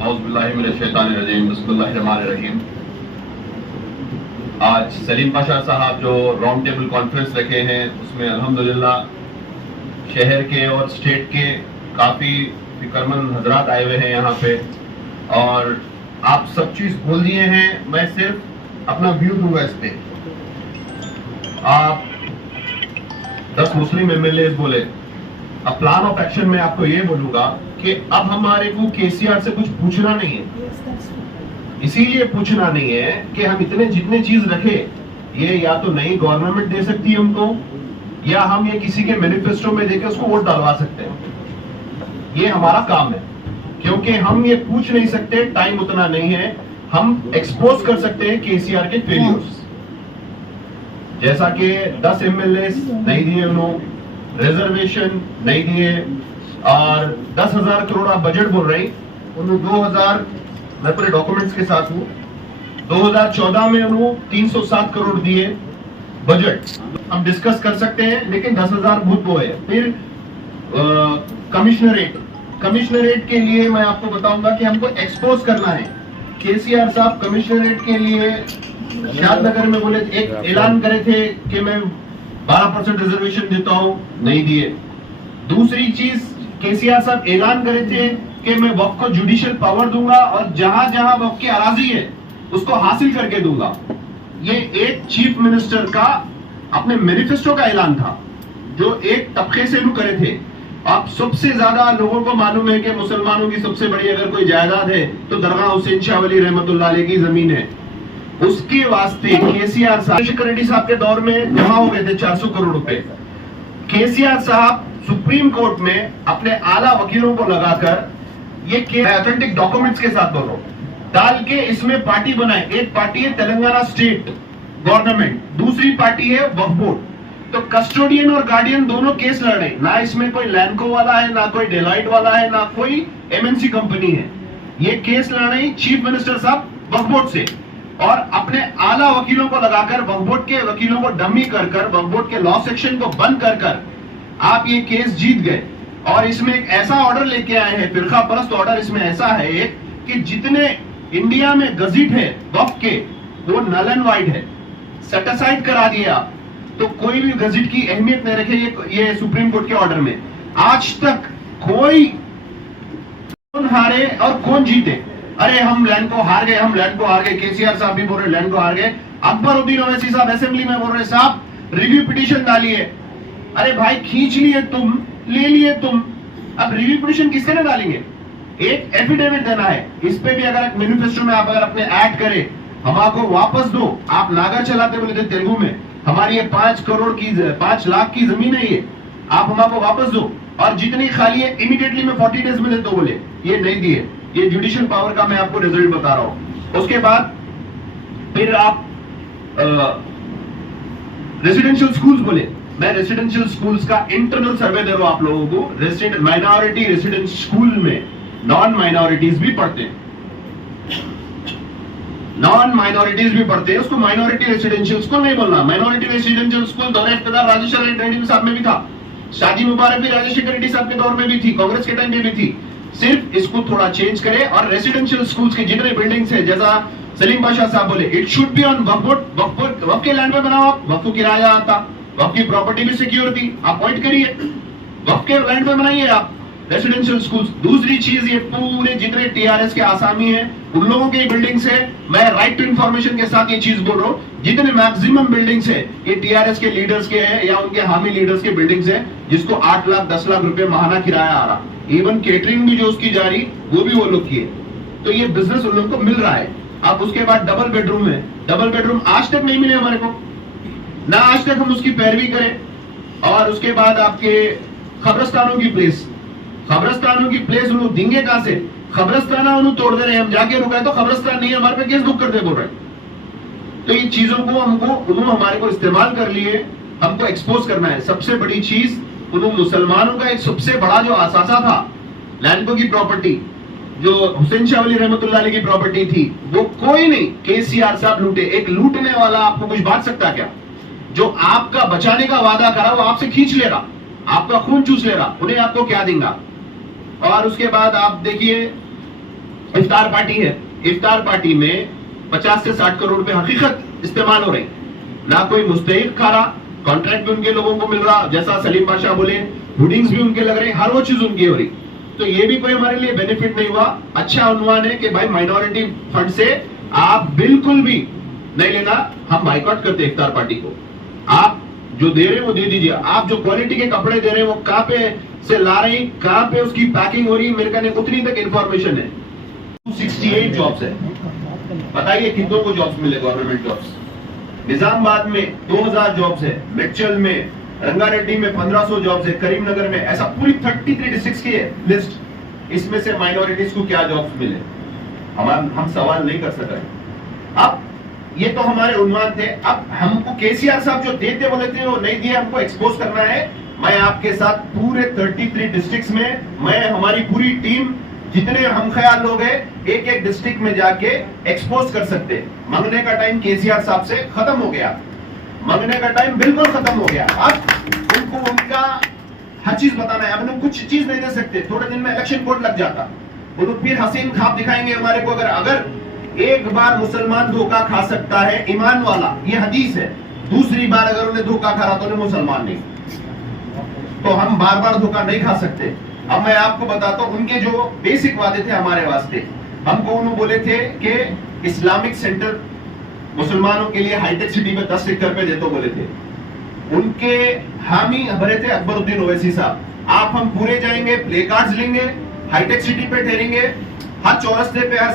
बिस्मिल्लाहिर्रहमानिर्रहीम। आज सलीम पाशा साहब जो राउंड टेबल कॉन्फ्रेंस रखे हैं उसमें अल्हम्दुलिल्लाह शहर के और स्टेट के काफ़ी फिक्रमंद हजरात आए हुए हैं यहाँ पे और आप सब चीज़ बोल दिए हैं। मैं सिर्फ अपना व्यू दूंगा इस पे। आप 10 मुस्लिम एमएलए बोले, अब प्लान ऑफ एक्शन में आपको ये बोलूंगा कि अब हमारे को केसीआर से कुछ पूछना नहीं है। इसीलिए पूछना नहीं है कि हम इतने जितने चीज रखे ये या तो नई गवर्नमेंट दे सकती है हमको, या हम ये किसी के मैनिफेस्टो में देकर उसको वोट डलवा सकते हैं। ये हमारा काम है, क्योंकि हम ये पूछ नहीं सकते, टाइम उतना नहीं है। हम एक्सपोज कर सकते हैं केसीआर के फेलियर्स, जैसा कि 10 एमएलए नहीं दिए उन्होंने, रिजर्वेशन नहीं दिए, और 10,000 करोड़ आप बजट बोल रहे हैं। उन्होंने 2000, मैं पूरे डॉक्यूमेंट्स के साथ हूं, 2014 में उन्होंने 307 करोड़ दिए बजट। हम डिस्कस कर सकते हैं, लेकिन 10,000 बहुत वो है। फिर कमिश्नरेट के लिए मैं आपको बताऊंगा कि हमको एक्सपोज करना है। केसीआर साहब कमिश्नरेट के लिए शादनगर में बोले, एक ऐलान करे थे कि मैं 12% रिजर्वेशन देता हूं, नहीं दिए। दूसरी चीज, केसीआर साहब ऐलान करे थे कि मैं वक्फ को जुडिशियल पावर दूंगा और जहां जहां वक्फ की अराजी है उसको हासिल करके दूंगा। ये एक चीफ मिनिस्टर का अपने मैनिफेस्टो का ऐलान था जो एक तबके से लोग करे थे। आप सबसे ज्यादा लोगों को मालूम है कि मुसलमानों की सबसे बड़ी अगर कोई जायदाद है तो दरगाह हुसैन शाह वली रहमतुल्लाह अलैह की जमीन है। उसके वास्ते केसीआर साहब, शेखर रेड्डी साहब के दौर में जमा हो गए थे 400 करोड़ रुपए। केसीआर साहब सुप्रीम कोर्ट में अपने आला वकीलों को लगाकर, ये ऑथेंटिक डॉक्यूमेंट्स के साथ बोल रहा हूं, डाल के इसमें पार्टी बनाए। एक पार्टी है तेलंगाना स्टेट गवर्नमेंट, दूसरी पार्टी है वक्फ बोर्ड। तो कस्टोडियन और गार्डियन दोनों केस लड़ रहे, ना इसमें कोई लैंडको वाला है, ना कोई डेलाइट वाला है, ना कोई एमएनसी कंपनी है। ये केस लड़ रही चीफ मिनिस्टर साहब वक्फ बोर्ड से, और अपने आला वकीलों को लगाकर वक्फ बोर्ड के वकीलों को डमी कर वक्फ बोर्ड के लॉ सेक्शन को बंद कर आप ये केस जीत गए। और इसमें एक ऐसा ऑर्डर लेके आए हैं, फिरका परस्त ऑर्डर इसमें ऐसा है एक, कि जितने इंडिया में गजिट है वक्फ के वो नल एंड वाइड है, सेटिसाइड करा दिया। तो कोई भी गजिट की अहमियत नहीं रखे ये सुप्रीम कोर्ट के ऑर्डर में। आज तक कोई कौन हारे और कौन जीते, अरे हम लैंड को हार गए, हम लैंड को हार गए, केसीआर साहब भी बोल रहे लैंड को हार गए। अकबरुद्दीन ओवैसी साहब असेंबली में बोल रहे साहब रिव्यू पिटीशन डालिए। अरे भाई खींच लिए तुम, ले लिए तुम, अब रिव्यू पिटीशन किसके लिए डालेंगे? एक एफिडेविट देना है। इस पे भी अगर मैनिफेस्टो में आप अगर अपने ऐड करें, हमको वापस दो। आप नागर चलाते बोले थे तेलुगु में, हमारी ये 5 लाख की जमीन है, ये आप हमको वापस दो, और जितनी खाली है इमीडिएटली में 40 डेज में दे दो। बोले ये नहीं दिए। ये जुडिशियल पावर का मैं आपको रिजल्ट बता रहा हूं। उसके बाद फिर आप रेसिडेंशियल स्कूल्स बोले, मैं रेसिडेंशियल स्कूल्स का इंटरनल सर्वे दे रहा हूं आप लोगों को। रेसिडेंट माइनॉरिटी रेसिडेंशियल स्कूल में नॉन माइनॉरिटीज भी पढ़ते हैं, उसको माइनॉरिटी रेसिडेंशियल स्कूल नहीं बोलना। माइनॉरिटी रेसिडेंशियल स्कूल दौरे इख्तियार राजेश्वर रेड्डी साहब में भी था, शादी मुबारक भी राजेश्वर रेड्डी साहब के दौर में भी थी, कांग्रेस के टाइम में भी थी। सिर्फ इसको थोड़ा चेंज करे, और रेसिडेंशियल स्कूल्स की जितने बिल्डिंग्स है, जैसा सलीम पाशा साहब बोले, इट शुड बी ऑन वक्फ के लैंड में बनाओ। आप वक्फ किराया आता, वक्फ की प्रॉपर्टी भी सिक्योर थी, आप पॉइंट करिए, वक्फ के लैंड में बनाइए आप रेसिडेंशियल स्कूल्स। दूसरी चीज, ये पूरे जितने टीआरएस के आसामी हैं उन लोगों की बिल्डिंग्स है। मैं राइट टू इंफॉर्मेशन के साथ ये चीज बोल रहा हूँ, जितने मैक्सिमम बिल्डिंग्स है ये टीआरएस के लीडर्स के हैं या उनके हामी लीडर्स के बिल्डिंग्स है, जिसको 8 लाख 10 लाख रुपए माहाना किराया आ रहा। इवन केटरिंग भी जो उसकी जा रही वो भी वो लोग की है। तो ये बिजनेस उन लोगों को मिल रहा है। अब उसके बाद डबल बेडरूम है, डबल बेडरूम आज तक नहीं मिले हमारे को, ना आज तक हम उसकी पैरवी करें। और उसके बाद आपके खबरस्तानों की प्लेस उन्होंने देंगे कहां से? खबरस्ताना उन्होंने तोड़ दे रहे हैं, हम जाके रुका तो खबरस्तान नहीं है, हमारे पे केस बुक कर दे बोल रहे। तो ये चीजों को उन्होंने हमारे को इस्तेमाल कर लिए, हमको एक्सपोज करना है। सबसे बड़ी चीज, उन्होंने मुसलमानों का एक सबसे बड़ा जो असासा था लैंडको की प्रॉपर्टी, जो हुसैन शाह वली रहमतुल्लाह अलैह की प्रॉपर्टी थी, वो कोई नहीं, केसीआर साहब लूटे। एक लूटने वाला आपको कुछ बांट सकता क्या? जो आपका बचाने का वादा करा वो आपसे खींच ले रहा, आपका खून चूस ले रहा, उन्हें आपको क्या देंगे? और उसके बाद आप देखिए इफ्तार पार्टी है, इफ्तार पार्टी में 50 से 60 करोड़ रुपए हकीकत इस्तेमाल हो रही, ना कोई मुस्तहिक खा रहा, कॉन्ट्रैक्ट भी उनके लोगों को मिल रहा, जैसा सलीम बादशाह बोले, हुडिंग्स भी उनके लग रहे, हर वो चीज उनकी हो रही। तो ये भी कोई हमारे लिए बेनिफिट नहीं हुआ। अच्छा उन्वान है कि भाई माइनॉरिटी फंड से आप बिल्कुल भी नहीं लेना, हम बाइकआउट करते हैं इफ्तार पार्टी को। आप जो दे रहे हैं वो दे दीजिए, आप जो क्वालिटी के कपड़े दे रहे हैं वो कहां पे से ला रही, कहां पे उसकी पैकिंग हो रही, मेरे कहने उतनी तक इंफॉर्मेशन है। 268 जॉब्स है, बताइए कितनों को जॉब्स मिले, गवर्नमेंट जॉब्स। निजामाबाद में 2000 जॉब्स है, मिर्चल में, रंगारेड्डी में 1500 जॉब्स है, करीमनगर में, ऐसा पूरी 33 डिस्ट्रिक्ट्स की है लिस्ट। इसमें से माइनॉरिटीज को क्या जॉब्स मिले, हम सवाल नहीं कर सक रहे। अब ये तो हमारे उन्वान थे। अब हमको केसीआर साहब जो देते बोले थे वो नहीं दिए, हमको एक्सपोज करना है। मैं आपके साथ पूरे 33 डिस्ट्रिक्ट्स में, मैं हमारी पूरी टीम जितने हम ख्याल लोग हैं, एक एक डिस्ट्रिक्ट में जाके एक्सपोज कर सकते हैं। मांगने का टाइम केसीआर साहब से खत्म हो गया, मांगने का टाइम बिल्कुल खत्म हो गया। अब उनको उनका हर चीज बताना है। अब लोग कुछ चीज नहीं दे सकते, थोड़े दिन में इलेक्शन कोड लग जाता, वो लोग फिर हसीन ख्वाब दिखाएंगे हमारे को। अगर एक बार मुसलमान धोखा खा सकता है ईमान वाला, ये हदीस है, दूसरी बार अगर उन्हें धोखा खा रहा तो उन्हें मुसलमान नहीं। तो हम बार बार धोखा नहीं खा सकते। अब मैं आपको बताता हूं उनके जो बेसिक वादे थे हमारे वास्ते। हमको उन्होंने बोले थे कि इस्लामिक सेंटर मुसलमानों के लिए हाईटेक सिटी में 10 एकड़ पे देते बोले थे। उनके हामी भरे थे अकबरुद्दीन ओवैसी साहब। आप हम पूरे जाएंगे, प्ले कार्ड्स लेंगे, हाईटेक सिटी पे ठहरेंगे, हर चौरस्ते पे, हर